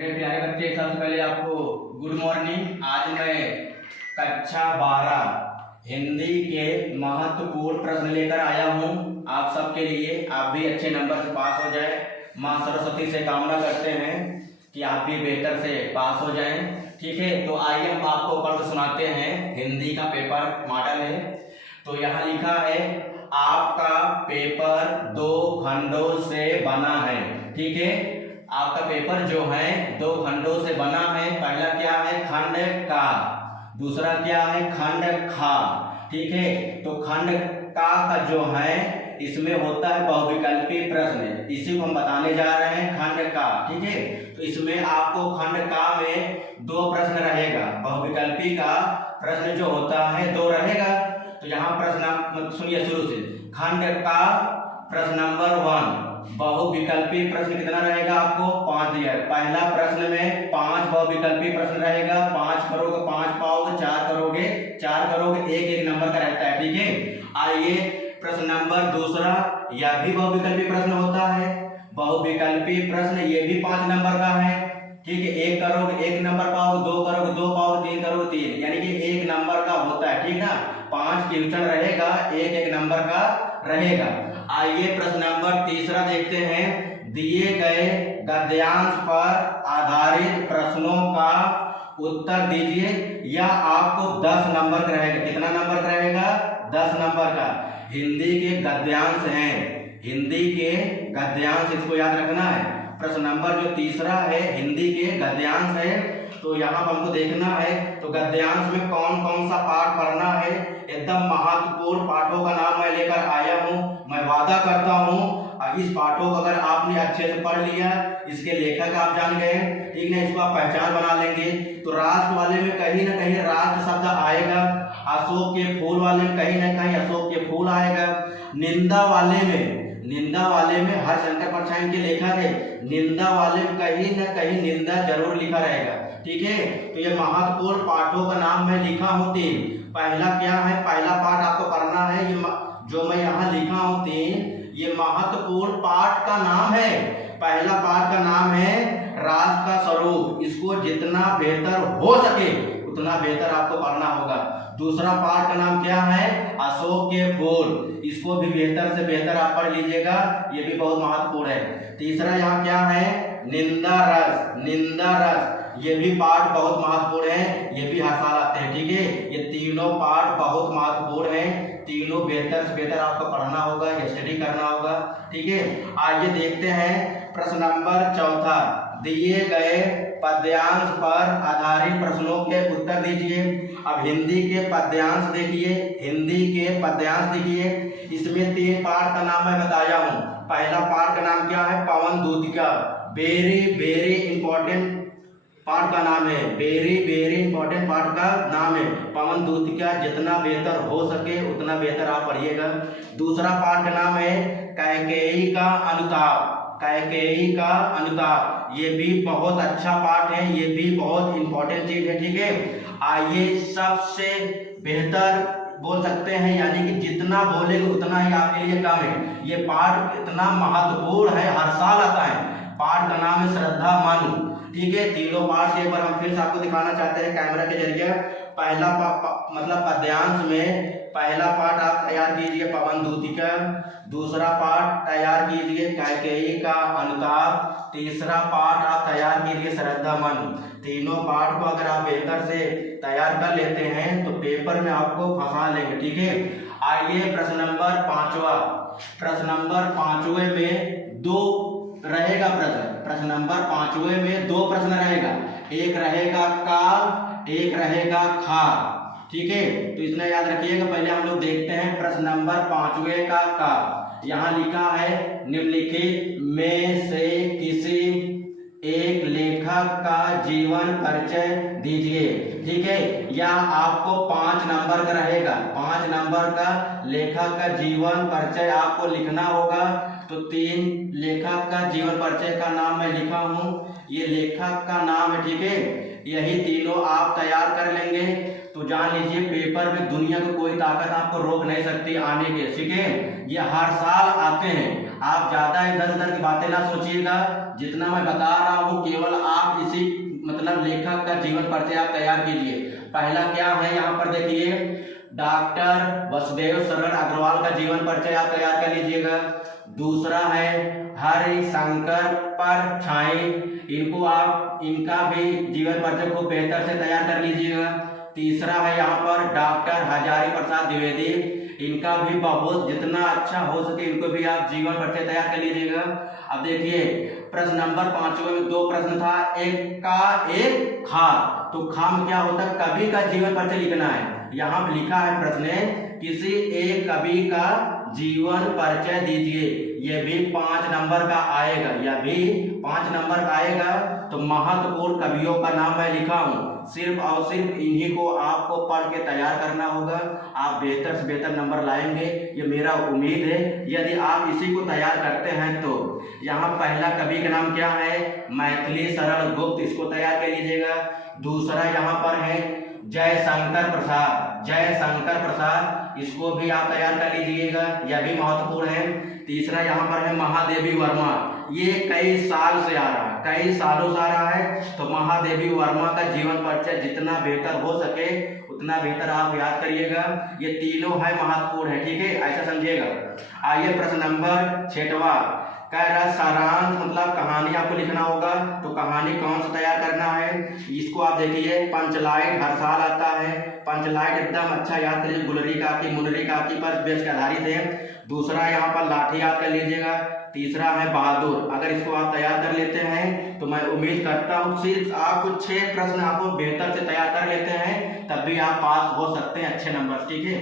मेरे प्यारे बच्चे, सबसे पहले आपको गुड मॉर्निंग। आज मैं कक्षा 12 हिंदी के महत्वपूर्ण प्रश्न लेकर आया हूं आप सबके लिए। आप भी अच्छे नंबर से पास हो जाए। माँ सरस्वती से कामना करते हैं कि आप भी बेहतर से पास हो जाएं। ठीक है, तो आइए हम आपको पढ़ सुनाते हैं। हिंदी का पेपर मॉडल है। तो यहाँ लिखा है, आपका पेपर 2 खंडों से बना है। ठीक है, आपका पेपर जो है 2 खंडों से बना है। पहला क्या है, खंड का। दूसरा क्या है, खंड खा। ठीक है, तो खंड का जो है इसमें होता है बहुविकल्पी प्रश्न। इसी को हम बताने जा रहे हैं, खंड का। ठीक है, तो इसमें आपको खंड का में 2 प्रश्न रहेगा। बहुविकल्पी का प्रश्न जो होता है 2 रहेगा। तो यहाँ प्रश्न सुनिए शुरू से। खंड का प्रश्न नंबर 1 बहुविकल्पी प्रश्न कितना रहेगा, आपको 5 दिया है। पहला प्रश्न में 5 बहुविकल्पी प्रश्न रहेगा। 5 करोगे 5 पाओगे, 4 करोगे 4 करोगे, एक नंबर का रहता है। ठीक है, आइए प्रश्न नंबर दूसरा, यह भी बहुविकल्पी प्रश्न होता है। बहुविकल्पी प्रश्न ये भी 5 नंबर का है। ठीक है, 1 करोगे 1 नंबर पाओगे, 2 करोगे 2 पाओगे, 3 करोगे 3, यानी कि 1 नंबर का होता है। ठीक ना, 5 क्वेश्चन रहेगा, 1 नंबर का रहेगा। आइए प्रश्न नंबर तीसरा देखते हैं। दिए गए गद्यांश पर आधारित प्रश्नों का उत्तर दीजिए। यह आपको 10 नंबर का रहेगा। कितना नंबर का रहेगा, 10 नंबर का। हिंदी के गद्यांश हैं, हिंदी के गद्यांश, इसको याद रखना है। प्रश्न नंबर जो तीसरा है हिंदी के गद्यांश है। तो यहाँ पर हमको देखना है, तो गद्यांश में कौन कौन सा पाठ पढ़ना है। एकदम महत्वपूर्ण पाठों का नाम मैं लेकर आया हूँ। मैं वादा करता हूँ इस पाठों को अगर आपने अच्छे से पढ़ लिया, इसके लेखक आप जान गए, ठीक ना, इसको आप पहचान बना लेंगे। तो राष्ट्र वाले में कहीं ना कहीं राष्ट्र शब्द आएगा। अशोक के फूल वाले में कहीं ना कहीं अशोक के फूल आएगा। निंदा वाले में हरिशंकर परछाई के लेखक है। निंदा वाले में कहीं ना कहीं निंदा जरूर लिखा रहेगा। ठीक है, तो ये महत्वपूर्ण पाठों का नाम मैं लिखा हूँ 3। पहला क्या है, पहला पाठ आपको पढ़ना है। ये जो मैं यहाँ लिखा हूँ 3, ये महत्वपूर्ण पाठ का नाम है। पहला पाठ का नाम है राष्ट्र का स्वरूप। इसको जितना बेहतर हो सके उतना बेहतर आपको पढ़ना होगा। दूसरा पाठ का नाम क्या है, अशोक के फूल। इसको भी बेहतर से बेहतर आप पढ़ लीजिएगा, ये भी बहुत महत्वपूर्ण है। तीसरा यहाँ क्या है, निंदा रस, ये भी पाठ बहुत महत्वपूर्ण है। ये भी हर साल आते हैं। ठीक है, ये तीनों पाठ बहुत महत्वपूर्ण हैं। तीनों बेहतर से बेहतर आपको पढ़ना होगा, स्टडी करना होगा। ठीक है, आइए देखते हैं प्रश्न नंबर चौथा। दिए गए पद्यांश पर आधारित प्रश्नों के उत्तर दीजिए। अब हिंदी के पद्यांश देखिए, इसमें 3 पाठ का नाम मैं बताया हूँ। पहला पाठ का नाम क्या है, पवन दूतिका। वेरी इंपॉर्टेंट पाठ का नाम है। वेरी इंपॉर्टेंट पाठ का नाम है पवन दूतिका। जितना बेहतर हो सके उतना बेहतर आप पढ़िएगा। दूसरा पाठ का नाम है कैकेयी का अनुताप। ये भी बहुत अच्छा पाठ है, ये भी बहुत इंपॉर्टेंट चीज है। ठीक है, आइए सबसे बेहतर बोल सकते हैं, यानी कि जितना बोलेंगे उतना ही आपके लिए कम है। ये पाठ इतना महत्वपूर्ण है, हर साल आता है। पाठ का नाम है श्रद्धा मन। ठीक है, तीनों पाठ एक बार हम फिर से आपको दिखाना चाहते हैं कैमरा के जरिए। पहला मतलब पद्यांश में पहला पाठ आप तैयार कीजिए पवन दूतिका। दूसरा पाठ तैयार कीजिए कैकेयी का अनुताप। तीसरा पाठ आप तैयार कीजिए श्रद्धा मन। तीनों पाठ को अगर आप बेहतर से तैयार कर लेते हैं तो पेपर में आपको फंसा लेंगे। ठीक है, आइए प्रश्न नंबर 5वां। प्रश्न नंबर 5वें में 2 रहेगा प्रश्न नंबर 5वें में 2 प्रश्न रहेगा। एक रहेगा का, एक रहेगा खा। ठीक है, तो इतना याद रखिएगा। पहले हम लोग देखते हैं प्रश्न नंबर 5वें का। यहाँ लिखा है, निम्नलिखित में से किसी एक लेखक का जीवन परिचय दीजिए। ठीक है, यह आपको 5 नंबर का रहेगा। 5 नंबर का लेखक का जीवन परिचय आपको लिखना होगा। तो 3 लेखक का जीवन परिचय का नाम मैं लिखा हूँ, ये लेखक का नाम है। ठीक है, यही तीनों आप तैयार कर लेंगे तो जान लीजिए पेपर में दुनिया की कोई ताकत आपको रोक नहीं सकती आने के। ठीक है, ये हर साल आते हैं। आप ज्यादा इधर उधर की बातें ना सोचिएगा। जितना मैं बता रहा हूँ केवल आप इसी किसी मतलब लेखक का जीवन परिचय आप तैयार कीजिए। पहला क्या है, यहाँ पर देखिए डॉक्टर वसुदेव शरण अग्रवाल का जीवन परिचय आप तैयार कर लीजिएगा। दूसरा है हरिशंकर परछाई, इनका भी जीवन परिचय खूब बेहतर से तैयार कर लीजिएगा। तीसरा है यहाँ पर डॉक्टर हजारी प्रसाद द्विवेदी, इनका भी बहुत जितना अच्छा हो सके इनको भी आप जीवन परिचय तैयार कर लीजिएगा। अब देखिए प्रश्न नंबर 5वें में 2 प्रश्न था, एक का एक खा, तो खा में क्या होता है, कवि का जीवन परिचय लिखना है। यहाँ पे लिखा है प्रश्न किसी एक कवि का जीवन परिचय दीजिए, यह भी 5 नंबर का आएगा, यह भी 5 नंबर का आएगा। तो महत्वपूर्ण कवियों का नाम मैं लिखा हूँ, सिर्फ और सिर्फ इन्हीं को आपको पढ़ के तैयार करना होगा, आप बेहतर से बेहतर नंबर लाएंगे, ये मेरा उम्मीद है। यदि आप इसी को तैयार करते हैं तो यहाँ पहला कवि का नाम क्या है, मैथिली शरण गुप्त, इसको तैयार कर लीजिएगा। दूसरा यहाँ पर है जयशंकर प्रसाद, इसको भी आप तैयार कर लीजिएगा, यह भी महत्वपूर्ण है। तीसरा यहाँ पर है महादेवी वर्मा, ये कई साल से आ रहा है, कई सालों से आ रहा है, तो महादेवी वर्मा का जीवन परिचय जितना बेहतर हो सके उतना बेहतर आप याद करिएगा, ये तीनों है महत्वपूर्ण है, ठीक है, ऐसा समझिएगा। आइए प्रश्न नंबर 6वां कह रहा सारांश मतलब कहानी आपको लिखना होगा, तो कहानी कौन सा तैयार करना है, इसको आप देखिए पंचलाइट हर साल आता है, पंचलाइट एकदम अच्छा याद करिए, गुलरी काकी मुनरी काकी पर बेस के आधारित है। दूसरा यहाँ पर लाठी याद कर लीजिएगा। तीसरा है बहादुर, अगर इसको आप तैयार कर लेते हैं तो मैं उम्मीद करता हूँ सिर्फ आपको 6 प्रश्न आपको बेहतर से तैयार कर लेते हैं, तब भी आप पास हो सकते हैं अच्छे नंबर, ठीक है।